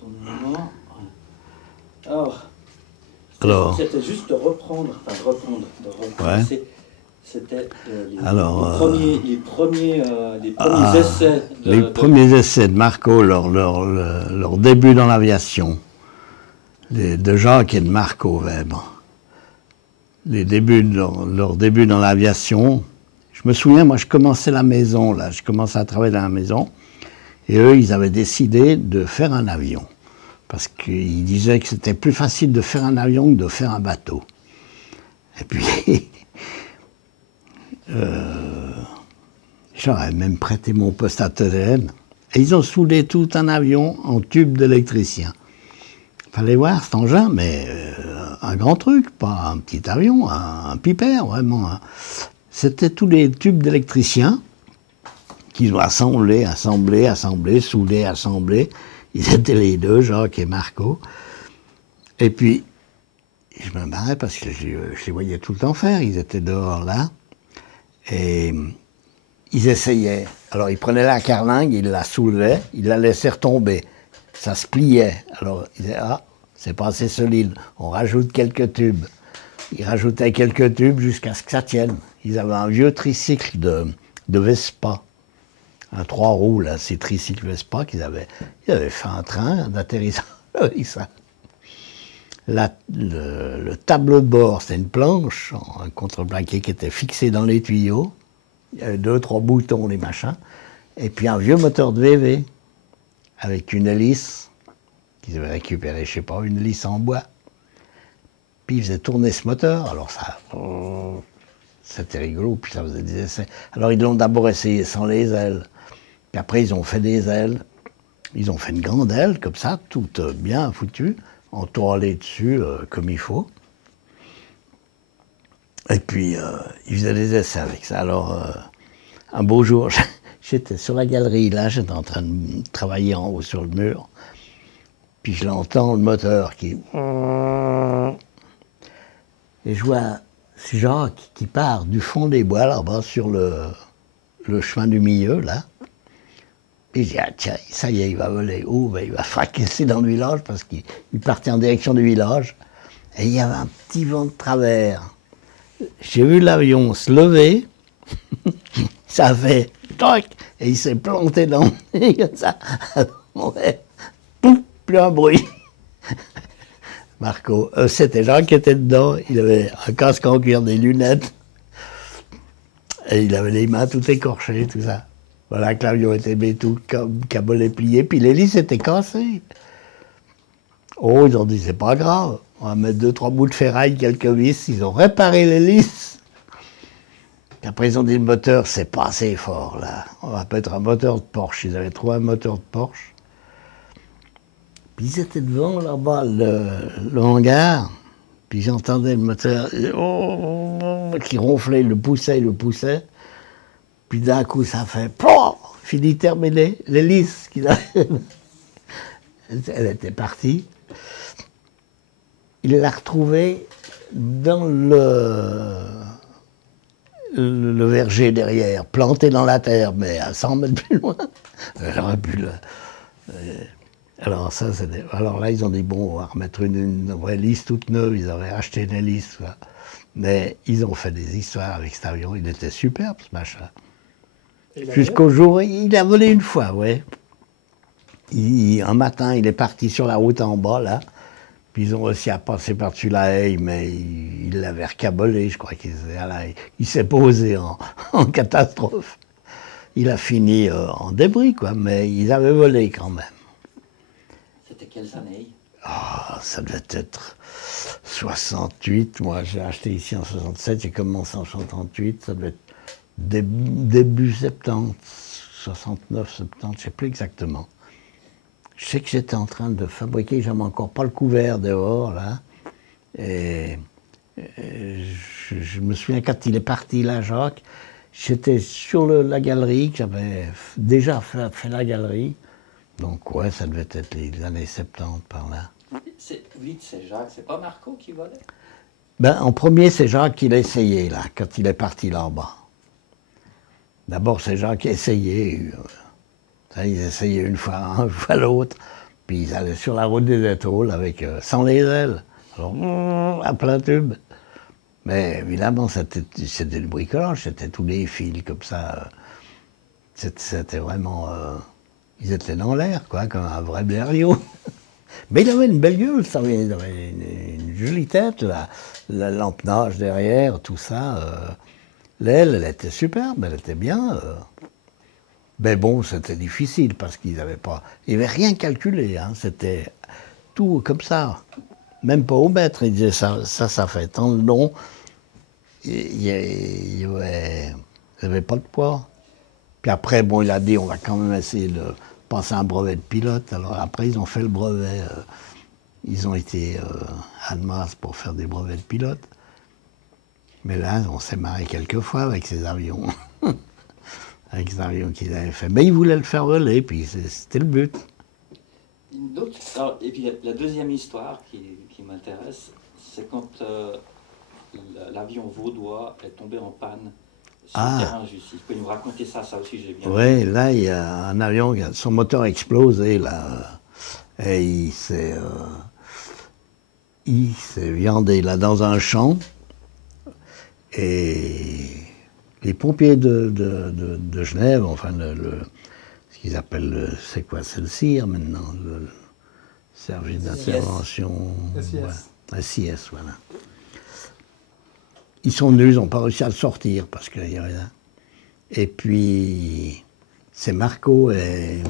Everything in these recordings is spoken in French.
Tourner le moment. Alors, c'était juste de reprendre, de recommencer. Ouais. C'était les premiers essais. Les premiers essais de Marco, leur début dans l'aviation, de Jacques et de Marco Weber. Leur début dans l'aviation. Je me souviens, moi, je commençais la maison, là. Je commençais à travailler dans la maison. Et eux, ils avaient décidé de faire un avion. Parce qu'ils disaient que c'était plus facile de faire un avion que de faire un bateau. Et puis, j'aurais même prêté mon poste à TDN. Et ils ont soudé tout un avion en tube d'électricien. Fallait voir cet engin, mais un grand truc, pas un petit avion, un pipère, vraiment. C'était tous les tubes d'électricien qu'ils ont assemblés, soudés, assemblés. Ils étaient les deux, Jacques et Marco. Et puis, je me marrais parce que je les voyais tout le temps faire. Ils étaient dehors là. Et ils essayaient. Alors, ils prenaient la carlingue, ils la soulevaient, ils la laissaient retomber. Ça se pliait. Alors, ils disaient, ah, c'est pas assez solide, on rajoute quelques tubes. Ils rajoutaient quelques tubes jusqu'à ce que ça tienne. Ils avaient un vieux tricycle de Vespa. Un 3 roues, là, ces tricycles Vespa qu'ils avaient. Ils avaient fait un train d'atterrissage avec ça. Le tableau de bord, c'était une planche, un contreplaqué qui était fixé dans les tuyaux. Il y avait 2-3 boutons, les machins. Et puis un vieux moteur de VV, avec une hélice, qu'ils avaient récupéré, je sais pas, une hélice en bois. Puis ils faisaient tourner ce moteur, alors ça... C'était rigolo, puis ça faisait des essais. Alors ils l'ont d'abord essayé sans les ailes. Puis après, ils ont fait des ailes. Ils ont fait une grande aile, comme ça, toute bien foutue, entoilée dessus, comme il faut. Et puis, ils faisaient des essais avec ça. Alors, un beau jour, j'étais sur la galerie, là, j'étais en train de travailler en haut sur le mur. Puis je l'entends, le moteur qui... Et je vois Jacques qui part du fond des bois, là-bas, sur le chemin du milieu, là. Et je dis, ah tiens, ça y est, il va voler. Oh, ben, il va fracasser dans le village parce qu'il partait en direction du village. Et il y avait un petit vent de travers. J'ai vu l'avion se lever, ça a fait toc, et il s'est planté dans le nez comme ça. Ouais. Pouf, plus un bruit. Marco, c'était Jean qui était dedans, il avait un casque en cuir, des lunettes, et il avait les mains toutes écorchées, tout ça. Voilà que l'avion était tout cabolé plié, puis l'hélice était cassée. Oh, ils ont dit, c'est pas grave, on va mettre 2-3 bouts de ferraille, quelques vis, ils ont réparé l'hélice. Après, ils ont dit, le moteur, c'est pas assez fort, là. On va mettre un moteur de Porsche. Ils avaient trouvé un moteur de Porsche. Puis ils étaient devant, là-bas, le hangar. Puis j'entendais le moteur qui ronflait, il le poussait. Puis d'un coup, ça fait plomb, fini terminé. L'hélice, elle était partie. Il l'a retrouvée dans le verger derrière, planté dans la terre, mais à 100 mètres plus loin. J'aurais pu le... Alors là, ils ont dit, bon, on va remettre une vraie hélice toute neuve. Ils avaient acheté une hélice. Mais ils ont fait des histoires avec cet avion. Il était superbe, ce machin. Jusqu'au jour, il a volé une fois, ouais. Un matin, il est parti sur la route en bas, là. Puis ils ont réussi à passer par-dessus la haie, mais il l'avait recabolé, je crois il s'est posé en catastrophe. Il a fini en débris, quoi, mais ils avaient volé quand même. C'était quelles années? Ça devait être 68, moi j'ai acheté ici en 67, j'ai commencé en 68, ça devait être début 70, 69, 70, je ne sais plus exactement. Je sais que j'étais en train de fabriquer, j'avais encore pas le couvert dehors, là. Et je me souviens, quand il est parti, là, Jacques, j'étais sur la galerie, que j'avais déjà fait la galerie. Donc, ouais, ça devait être les années 70, par là. Vous dites c'est Jacques, c'est pas Marco qui volait? Ben, en premier, c'est Jacques qui l'a essayé, là, quand il est parti là-bas. D'abord, c'est Jacques qui a essayé. Ils essayaient une fois l'autre. Puis ils allaient sur la route des étoiles avec, sans les ailes, alors à plein tube. Mais évidemment, c'était du bricolage, c'était tous les fils comme ça. C'était vraiment... ils étaient dans l'air, quoi, comme un vrai Blériot. Mais il avait une belle gueule, ça, il avait une jolie tête, la l'empennage derrière, tout ça. L'aile, elle était superbe, elle était bien. Mais bon, c'était difficile parce qu'ils n'avaient pas... Ils n'avaient rien calculé, hein, c'était tout comme ça. Même pas au mètre, ils disaient ça fait tant de long. Il n'y avait pas de poids. Puis après, bon, il a dit, on va quand même essayer de passer un brevet de pilote. Alors après, ils ont fait le brevet. Ils ont été à Annemasse pour faire des brevets de pilote. Mais là, on s'est marré quelques fois avec ces avions. Avec ces avions qu'ils avaient fait. Mais ils voulaient le faire voler, puis c'était le but. Alors, et puis la deuxième histoire qui m'intéresse, c'est quand l'avion vaudois est tombé en panne sur le terrain justice. Vous pouvez nous raconter ça aussi j'ai bien. Oui, là, il y a un avion, son moteur a explosé, là. Et il s'est viandé, là, dans un champ. Et les pompiers de Genève, enfin, ce qu'ils appellent, c'est quoi, c'est le CIR maintenant, le service d'intervention. SIS, voilà. Ils sont venus, ils n'ont pas réussi à le sortir parce qu'il y avait là. Et puis, c'est Marco et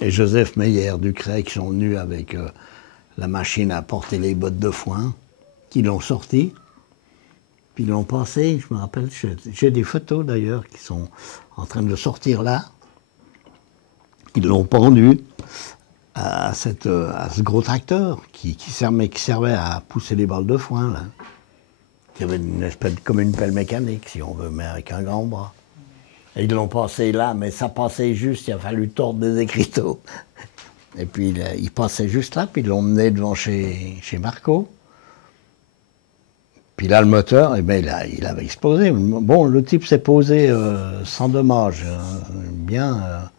Joseph Meyer du Cray qui sont venus avec la machine à porter les bottes de foin, qui l'ont sorti. Puis ils l'ont passé, je me rappelle, j'ai des photos d'ailleurs qui sont en train de le sortir là. Ils l'ont pendu à ce gros tracteur qui servait à pousser les balles de foin, là. Il y avait une espèce comme une pelle mécanique, si on veut, mais avec un grand bras. Et ils l'ont passé là, mais ça passait juste, il a fallu tordre des écriteaux. Et puis il passait juste là, puis ils l'ont mené devant chez Marco. Puis là, le moteur, eh ben, il avait explosé. Bon, le type s'est posé sans dommage, bien.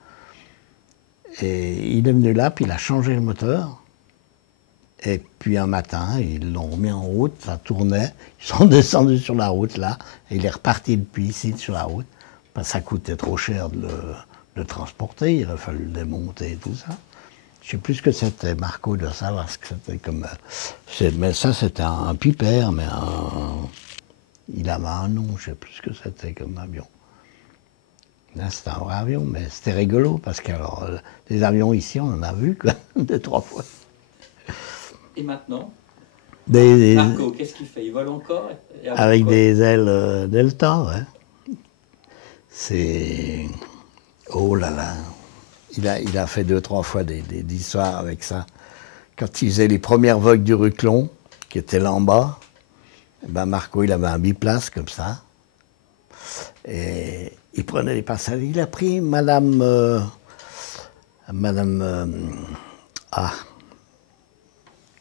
Et il est venu là, puis il a changé le moteur. Et puis un matin, ils l'ont remis en route, ça tournait. Ils sont descendus sur la route là, et il est reparti depuis ici sur la route. Parce que ça coûtait trop cher de le transporter, il a fallu le démonter et tout ça. Je ne sais plus ce que c'était, Marco doit savoir ce que c'était comme... mais ça, c'était un Piper, mais il avait un nom, je ne sais plus ce que c'était comme avion. Là, c'était un vrai avion, mais c'était rigolo, parce que alors, les avions ici, on en a vu, quoi, 2-3 fois. Et maintenant, des, Marco, qu'est-ce qu'il fait? Il vole encore avec des ailes Delta, ouais. C'est... Oh là là. Il a fait 2-3 fois des histoires avec ça. Quand il faisait les premières vogues du Ruclon, qui étaient là en bas, ben Marco, il avait un biplace comme ça. Et il prenait les passagers. Il a pris Madame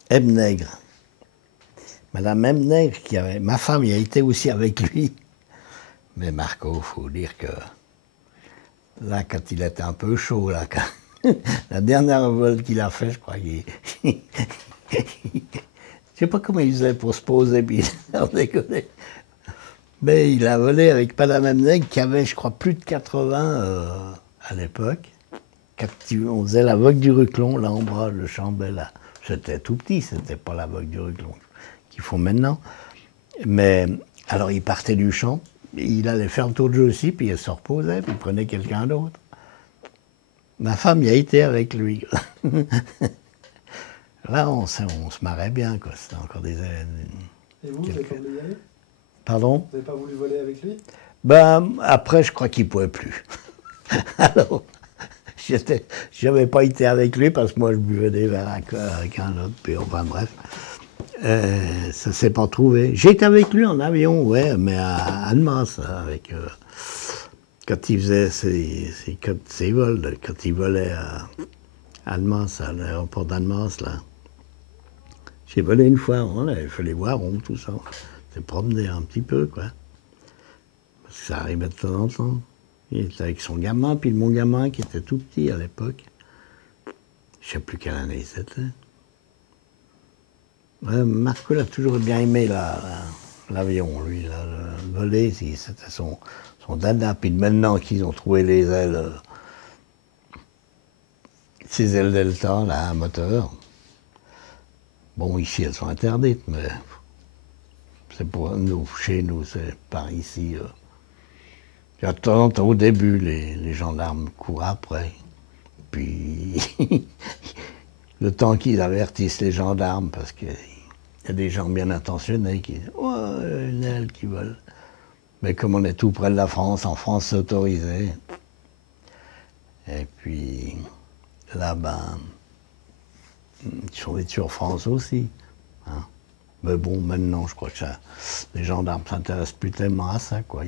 Ebnègre. Madame Ebnègre, ma femme, il a été aussi avec lui. Mais Marco, il faut dire que là, quand il était un peu chaud, là, la dernière vol qu'il a fait, je crois qu'il... je sais pas comment il faisait pour se poser, puis on déconne. Mais il a volé avec Madame Ebnègre, qui avait, je crois, plus de 80 à l'époque. Quand on faisait la vogue du Ruclon, là en bas, le Chambel, là. C'était tout petit, c'était pas la vogue du Ruclon qu'ils font maintenant. Mais alors il partait du champ, il allait faire le tour de jeu aussi, puis il se reposait, puis il prenait quelqu'un d'autre. Ma femme y a été avec lui. Là, on se marrait bien, quoi. C'était encore des années. Et vous, vous n'avez pas voulu y aller? Pardon? Vous n'avez pas voulu voler avec lui? Ben, après, je crois qu'il ne pouvait plus. Alors, j'avais pas été avec lui parce que moi, je buvais des verres avec un autre, puis enfin, bref. Ça ne s'est pas trouvé. J'ai été avec lui en avion, ouais, mais à Annemasse, avec... quand il faisait ses vols, quand il volait à Annemasse, à l'aéroport d'Annemasse, là. J'ai volé une fois, on avait fait les Voirons, tout ça. On s'est promené un petit peu, quoi. Parce que ça arrivait de temps en temps. Il était avec son gamin, puis mon gamin qui était tout petit à l'époque. Je ne sais plus quelle année c'était. Marco a toujours bien aimé l'avion, lui. Le voler, c'était son dada. Puis maintenant qu'ils ont trouvé les ailes, ces ailes Delta, là, à moteur. Bon, ici, elles sont interdites, mais c'est pour nous, chez nous, c'est par ici. Puis de temps en temps, au début, les gendarmes courent après. Puis, le temps qu'ils avertissent les gendarmes, parce qu'il y a des gens bien intentionnés qui disent « Oh, une aile qui vole ». Mais comme on est tout près de la France, en France, c'est autorisé. Et puis, là, ben, sur les Tours France aussi. Hein. Mais bon, maintenant, je crois que les gendarmes ne s'intéressent plus tellement à ça, quoi.